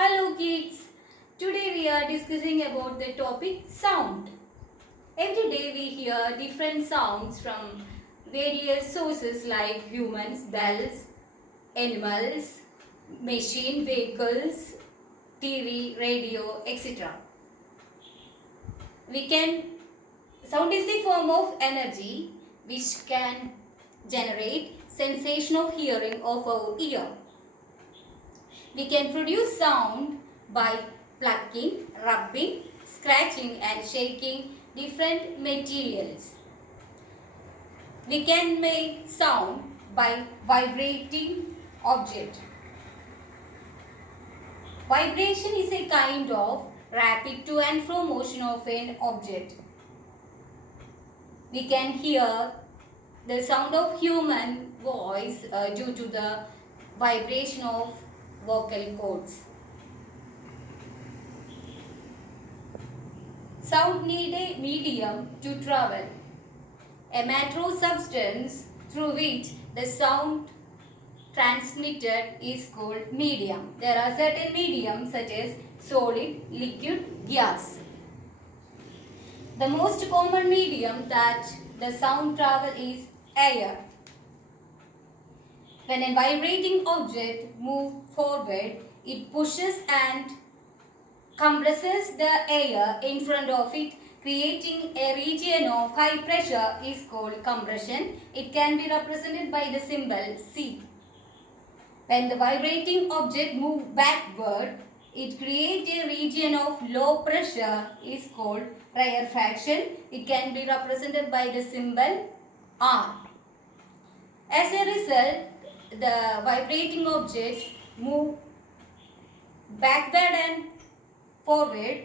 Hello kids. Today we are discussing about the topic sound. Every day we hear different sounds from various sources like humans, bells, animals, machine, vehicles, TV, radio, etc. We can Sound is a form of energy which can generate sensation of hearing of our ear. We can produce sound by plucking, rubbing, scratching and shaking different materials. We can make sound by vibrating object. Vibration is a kind of rapid to and fro motion of an object. We can hear the sound of human voice due to the vibration of vocal cords. Sound need a medium to travel. A matter of substance through which the sound transmitted is called medium. There are certain mediums such as solid, liquid, gas. The most common medium that the sound travel is air. When a vibrating object moves forward, it pushes and compresses the air in front of it, creating a region of high pressure is called compression. It can be represented by the symbol C. When the vibrating object moves backward, it creates a region of low pressure is called rarefaction. It can be represented by the symbol R. As a result, the vibrating object move backward and forward.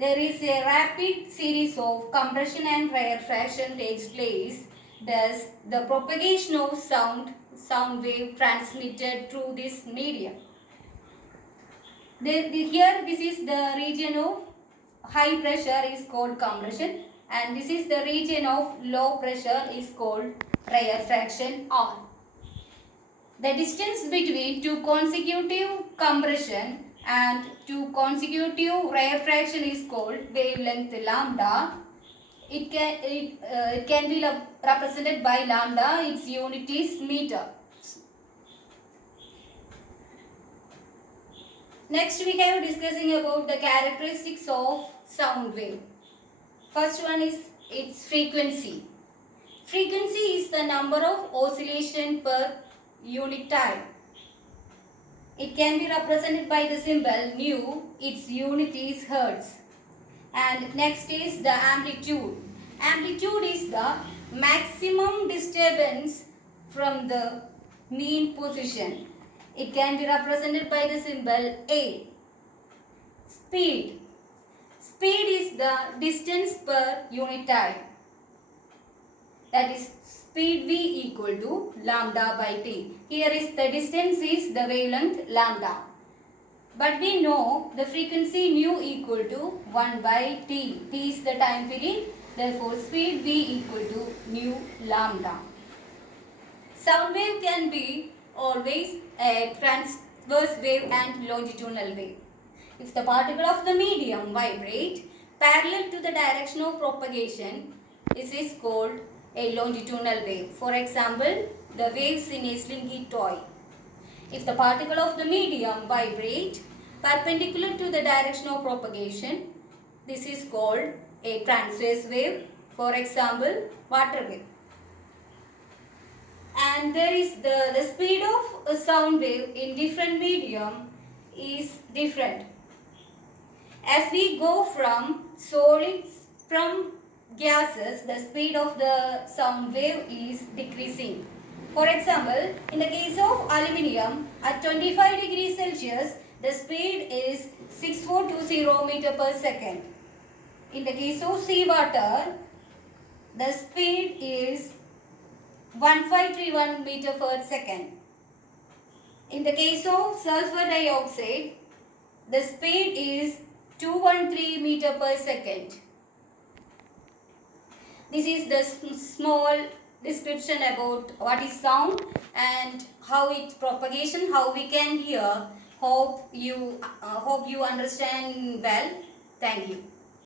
There is a rapid series of compression and rarefaction takes place. Thus, the propagation of sound wave transmitted through this medium. Here, this is the region of high pressure is called compression, and this is the region of low pressure is called rarefaction R. The distance between two consecutive compression and two consecutive rarefaction is called wavelength lambda. It can be represented by lambda. Its unit is meter. Next we have discussing about the characteristics of sound wave. First one is its frequency. Frequency is the number of oscillation per unit time. It can be represented by the symbol nu. Its unit is hertz. And next is the amplitude. Amplitude is the maximum disturbance from the mean position. It can be represented by the symbol A. Speed. Speed is the distance per unit time. That is speed v equal to lambda by t. Here is the distance is the wavelength lambda. But we know the frequency nu equal to 1 by t. T is the time period. Therefore, speed v equal to nu lambda. Sound wave can be always a transverse wave and longitudinal wave. If the particle of the medium vibrate parallel to the direction of propagation, this is called a longitudinal wave. For example, the waves in a slinky toy. If the particle of the medium vibrate perpendicular to the direction of propagation, this is called a transverse wave. For example, water wave. And there is the speed of a sound wave in different medium is different. As we go from solids from gases, the speed of the sound wave is decreasing. For example, in the case of aluminium, at 25 degrees Celsius, the speed is 6420 meter per second. In the case of seawater, the speed is 1531 meter per second. In the case of sulfur dioxide, the speed is 213 meter per second. This is the small description about what is sound and how its propagation, how we can hear Hope you understand well. Thank you.